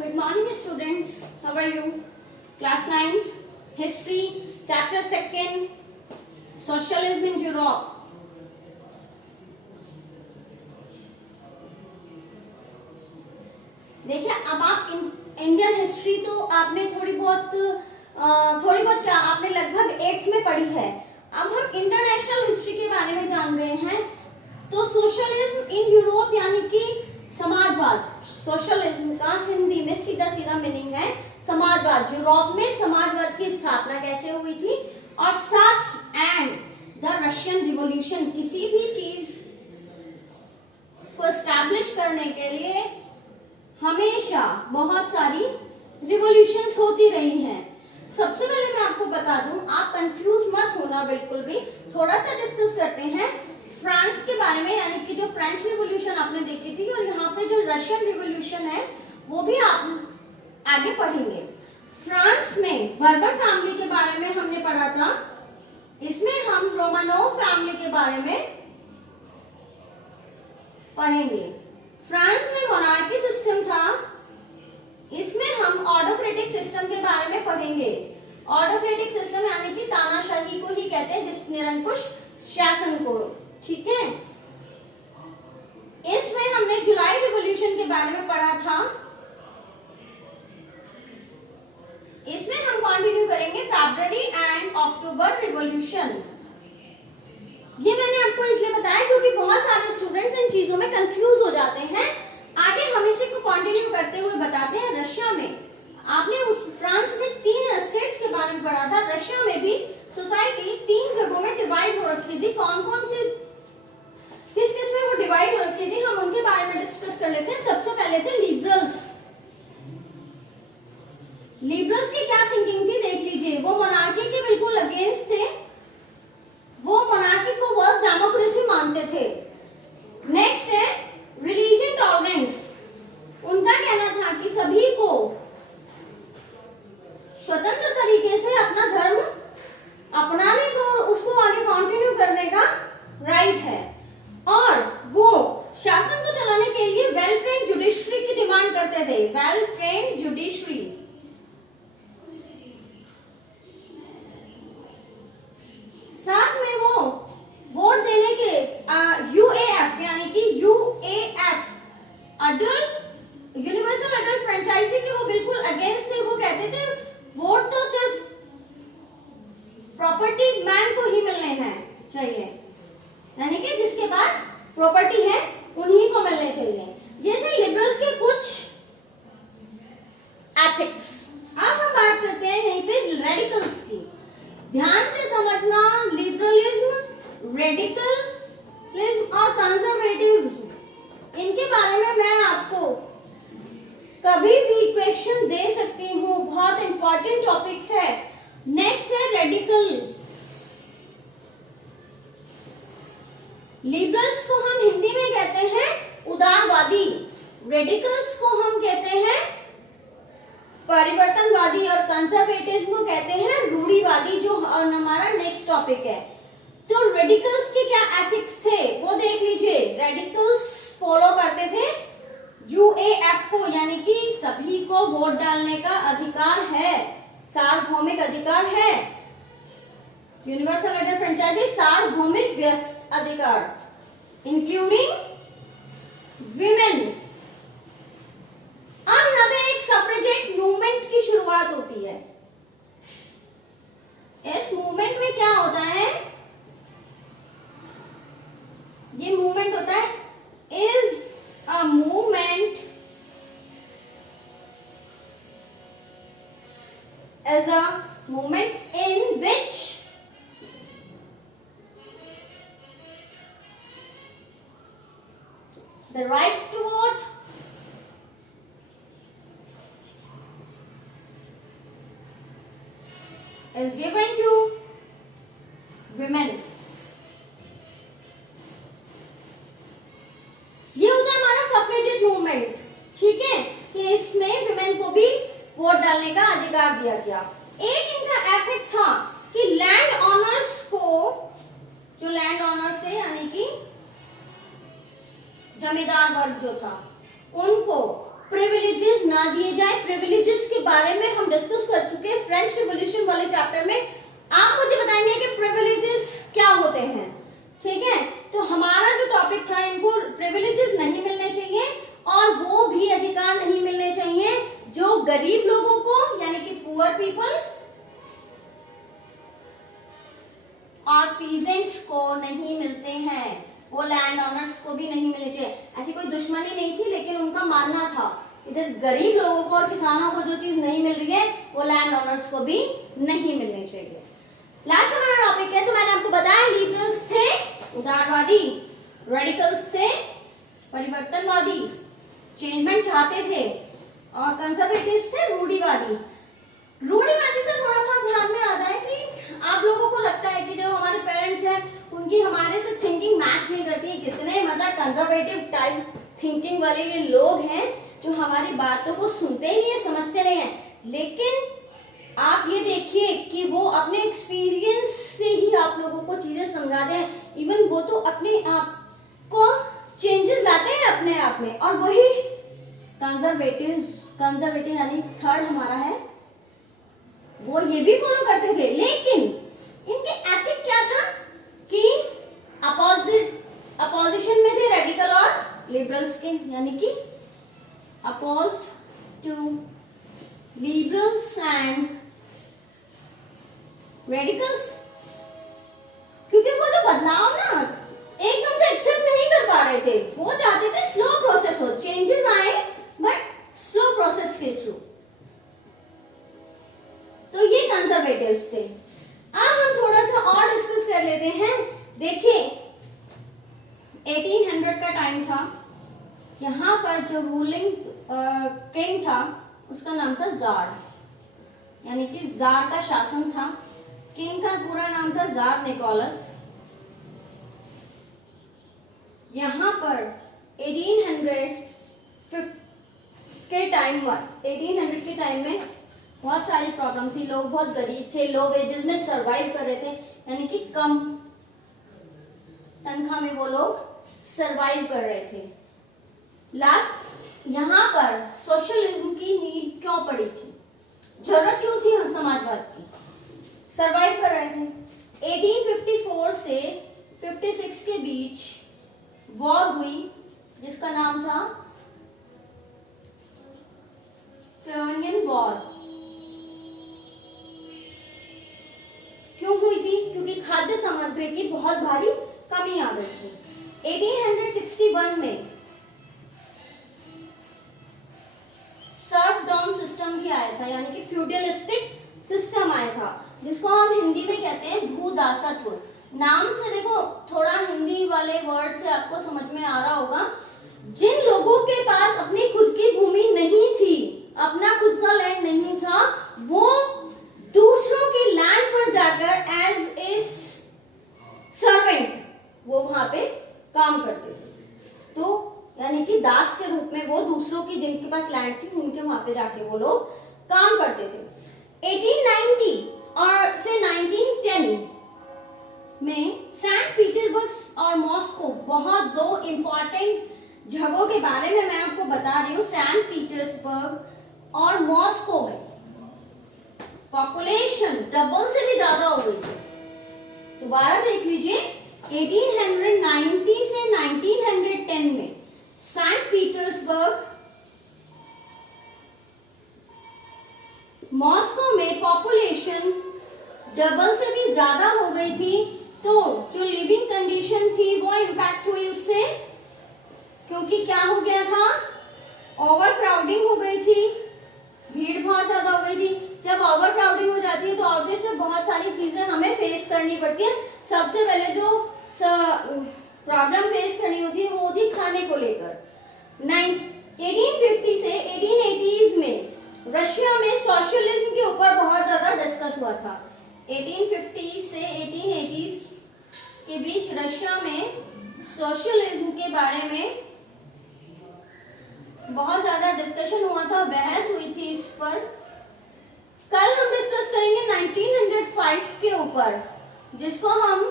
Good morning students, how are you? Class 9, History, Chapter 2, Socialism in Europe. देखिए अब आप Indian history तो आपने थोड़ी बहुत क्या आपने लगभग 8th में पढ़ी है। अब हम इंटरनेशनल हिस्ट्री के बारे में जान रहे हैं। तो सोशलिज्म इन यूरोप यानी कि समाजवाद, सोशलिज्म का हिंदी में सीधा सीधा मीनिंग है समाजवाद। यूरोप में समाजवाद की स्थापना कैसे हुई थी, और साथ एंड द रशियन रिवॉल्यूशन, किसी भी चीज को एस्टैब्लिश करने के लिए हमेशा बहुत सारी रिवॉल्यूशंस होती रही हैं। सबसे पहले मैं आपको बता दूं, आप कंफ्यूज मत होना बिल्कुल भी। थोड़ा सा डिस्कस करते हैं फ्रांस के बारे में, यानी कि जो फ्रेंच रिवॉल्यूशन आपने देखी थी, और यहाँ पे जो रशियन रिवॉल्यूशन है वो भी आप आगे पढ़ेंगे। फ्रांस में बर्बर फैमिली के बारे में हमने पढ़ा था। इसमें हम रोमानोव फैमिली के बारे में पढ़ेंगे। फ्रांस में मोनार्की सिस्टम था, इसमें हम ऑटोक्रेटिक सिस्टम के बारे में पढ़ेंगे। ऑटोक्रेटिक सिस्टम यानी कि तानाशाही को ही कहते हैं, जिस निरंकुश शासन को, ठीक है। इसमें हमने जुलाई रिवॉल्यूशन के बारे में पढ़ा था। इसमें हम कंटिन्यू करेंगे फरवरी एंड अक्टूबर रिवॉल्यूशन। ये मैंने आपको इसलिए बताया क्योंकि बहुत सारे स्टूडेंट्स इन चीजों में कंफ्यूज हो जाते हैं। आगे हम इसी को कंटिन्यू करते हुए बताते हैं। रशिया में आपने उस फ्रांस में 3 स्टेट्स के बारे में पढ़ा था। रशिया में भी सोसाइटी 3 जगहों में डिवाइड हो रखी थी। कौन कौन सी, किस किस में वो डिवाइड हो रखी थी, हम उनके बारे में डिस्कस कर लेते हैं। सबसे पहले थे लिबरल्स। लिबरल्स की क्या थिंकिंग थी देख लीजिए। वो मोनार्की के बिल्कुल अगेंस्ट थे, वो मोनार्की को वर्स्ट डेमोक्रेसी मानते थे। नेक्स्ट है रिलीजन टॉलरेंस। उनका कहना था कि सभी को स्वतंत्र तरीके से अपना धर्म अपनाने का और उसको आगे कंटिन्यू करने का राइट है, और वो शासन को चलाने के लिए वेल ट्रेन्ड जुडिशरी की डिमांड करते थे। Well trained judiciary. साथ में वो वोट देने के यूएएफ यानी कि UAF adult universal adult franchise के वो बिल्कुल अगेंस्ट थे। वो कहते थे वोट तो सिर्फ प्रॉपर्टी मैन को ही मिलने हैं चाहिए, यानी कि जिसके पास प्रॉपर्टी है उन्हीं को मिलने चाहिए। ये थे लिबरल्स के कुछ एथिक्स। अब हम बात करते हैं यहीं पे रेडिकल्स की। ध्यान से समझना, लिबरलिज्म, रेडिकलिज्म और कंजर्वेटिव्स, इनके बारे में मैं आपको कभी भी क्वेश्चन दे सकती हूँ। बहुत इंपॉर्टेंट टॉपिक है। नेक्स्ट है रेडिकल। लिबरल्स को हम हिंदी में कहते हैं उदारवादी, रेडिकल्स को हम कहते हैं परिवर्तनवादी, और कंजर्वेटिव को कहते हैं रूढ़िवादी, जो हमारा नेक्स्ट टॉपिक है। तो रेडिकल्स के क्या एथिक्स थे वो देख लीजिए। रेडिकल्स फॉलो करते थे यूएएफ को, यानी कि सभी को वोट डालने का अधिकार है, सार्वभौमिक अधिकार है। यूनिवर्सल अडल्ट फ्रेंचाइजी सार्वभौमिक व्यस्त अधिकार, इंक्लूडिंग विमेन। अब यहाँ पे एक सफ्रेजेट मूवमेंट की शुरुआत होती है। इस मूवमेंट में क्या होता है, ये मूवमेंट होता है is a movement as a movement in which the right to vote, is given to women. ये होता है हमारा सफ्रेजेट मूवमेंट, ठीक है, कि इसमें विमेन को भी वोट डालने का अधिकार दिया गया। एक इनका एथिक था कि लैंड ऑनर्स को, जो लैंड ऑनर्स थे यानी कि जमींदार वर्ग जो था, उनको प्रिविलेजेस ना दिए जाए। प्रिविलेजेस के बारे में हम डिस्कस कर चुके हैं फ्रेंच रिवॉल्यूशन वाले चैप्टर में। आप मुझे बताएंगे कि प्रिविलेजेस क्या होते हैं, ठीक है। तो हमारा जो टॉपिक था, इनको प्रिविलेजेस नहीं मिलने चाहिए और वो भी अधिकार नहीं मिलने चाहिए जो गरीब लोगों को यानी कि पुअर पीपल और पीजेंट्स को नहीं मिलते हैं, वो लैंड ओनर्स को भी नहीं मिलने चाहिए। ऐसी कोई दुश्मनी नहीं थी, लेकिन उनका मानना था इधर गरीब लोगों को और किसानों को जो चीज नहीं मिल रही है वो लैंड ओनर्स को भी नहीं मिलनी चाहिए। लास्ट हमारा टॉपिक है, तो मैंने आपको बताया लिबरल्स थे उदारवादी, रेडिकल्स थे परिवर्तनवादी, चेंजमेंट चाहते थे, और कंजर्वेटिव्स थे रूढ़िवादी। रूढ़िवादी से थोड़ा सा ध्यान में आता है कि आप लोगों को लगता है कि जो हमारे पेरेंट्स हैं उनकी हमारे से थिंकिंग मैच नहीं करती। कितने मतलब कंजर्वेटिव टाइप थिंकिंग वाले ये लोग हैं जो हमारी बातों को सुनते ही नहीं है, समझते नहीं है। लेकिन आप ये देखिए कि वो अपने एक्सपीरियंस से ही आप लोगों को चीजें समझाते हैं। इवन वो तो अपने आप को चेंजेस लाते हैं अपने आप में, और वही कंजर्वेटिव यानी थर्ड हमारा है, वो ये भी फॉलो करते थे। लेकिन इनके एथिक क्या था कि अपोजिशन में थे रेडिकल और लिबरल्स के, यानी कि opposed to liberals and radicals. क्योंकि वो जो बदलाव ना एकदम से एक्सेप्ट नहीं कर पा रहे थे, वो चाहते थे स्लो प्रोसेस हो, चेंजेस आए बट स्लो प्रोसेस के थ्रू। तो ये कंजर्वेटिव्स थे। अब हम थोड़ा सा और डिस्कस कर लेते हैं। देखिए 1800 का टाइम था, यहाँ पर जो रूलिंग किंग था उसका नाम था जार, यानी कि जार का शासन था। किंग का पूरा नाम था जार निकोलस। यहाँ पर 1800 के टाइम में बहुत सारी प्रॉब्लम थी, लोग बहुत गरीब थे, लो वेजेस में सरवाइव कर रहे थे, यानी कि कम तनख्वाह में वो लोग सरवाइव कर रहे थे। लास्ट यहाँ पर सोशलिज्म की नीड क्यों पड़ी थी, जरूरत क्यों थी समाजवाद की, सरवाइव कर रहे थे। 1854 से 56 के बीच वॉर हुई जिसका नाम था पेरिनियन वॉर। क्यों हुई थी? क्योंकि खाद्य सामग्री की बहुत भारी कमी आ गई थी। 1861 में सर्फडॉम सिस्टम भी आया था, यानी कि फ्यूडलिस्टिक सिस्टम आया था, जिसको हम हिंदी में कहते हैं भूदासत्व। नाम से देखो थोड़ा हिंदी वाले वर्ड से आपको समझ में आ रहा होगा। जिन लोगों के पास अपनी खुद की भूमि नहीं थी, अपना खुद का लैंड नहीं था, वो दूसरों की लैंड पर जाकर एज ए सर्वेंट वो वहां पे काम करते थे। तो यानी कि दास के रूप में वो दूसरों की जिनके पास लैंड थी उनके वहां पे जाके वो लोग काम करते थे। 1890 और से 1910 में सेंट पीटर्सबर्ग और मॉस्को, बहुत दो इंपॉर्टेंट जगहों के बारे में मैं आपको बता रही हूँ। सेंट पीटर्सबर्ग और मॉस्को में पॉपुलेशन डबल से भी ज्यादा हो गई थी। दोबारा देख लीजिए, 1890 से 1910 में सेंट पीटर्सबर्ग मॉस्को में पॉपुलेशन डबल से भी ज्यादा हो गई थी। तो जो लिविंग कंडीशन थी वो इम्पैक्ट हुई उससे, क्योंकि क्या हो गया था, ओवर क्राउडिंग हो गई थी, भीड़ बहुत ज्यादा हो गई थी। जब ओवर क्राउडिंग हो जाती है तो ऑब्वियस है बहुत सारी चीजें हमें फेस करनी पड़ती है। सबसे पहले जो प्रॉब्लम फेस करनी होती है वो होती है खाने को लेकर। 1850 से 1880s में रशिया में सोशलिज्म के ऊपर बहुत ज्यादा डिस्कस हुआ था। 1850 से 1880s के बीच रशिया में सोशलिज्म के बारे में बहुत ज्यादा डिस्कशन हुआ था, बहस हुई थी इस पर। कल हम डिस्कस करेंगे 1905 के ऊपर, जिसको हम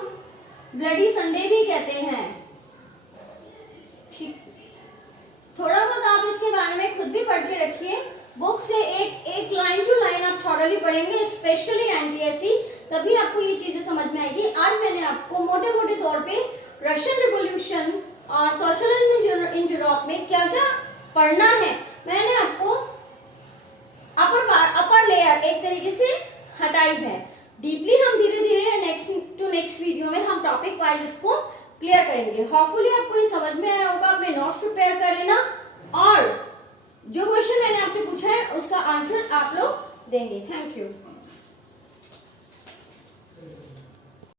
ब्लडी संडे भी कहते हैं। ठीक, थोड़ा बहुत आप इस के बारे में खुद भी पढ़ के रखिए। बुक से एक लाइन टू लाइन आप थॉरली पढ़ेंगे, स्पेशली एनटीएससी, तभी आपको ये चीजें समझ में आएगी। आज मैंने आपको मोटे मोटे तौर पे रशियन रिवॉल्यूशन और सोशलिज्म इन यूरोप में क्या क्या पढ़ना है, मैंने आपको अपर लेयर एक तरीके से हटाई है। डीपली हम धीरे धीरे नेक्स्ट वीडियो में हम टॉपिक वाइज इसको क्लियर करेंगे। होपफुली आपको ये समझ में आया होगा। अपने नोट्स प्रिपेयर कर लेना और जो क्वेश्चन मैंने आपसे पूछा है उसका आंसर आप लोग देंगे। Thank you.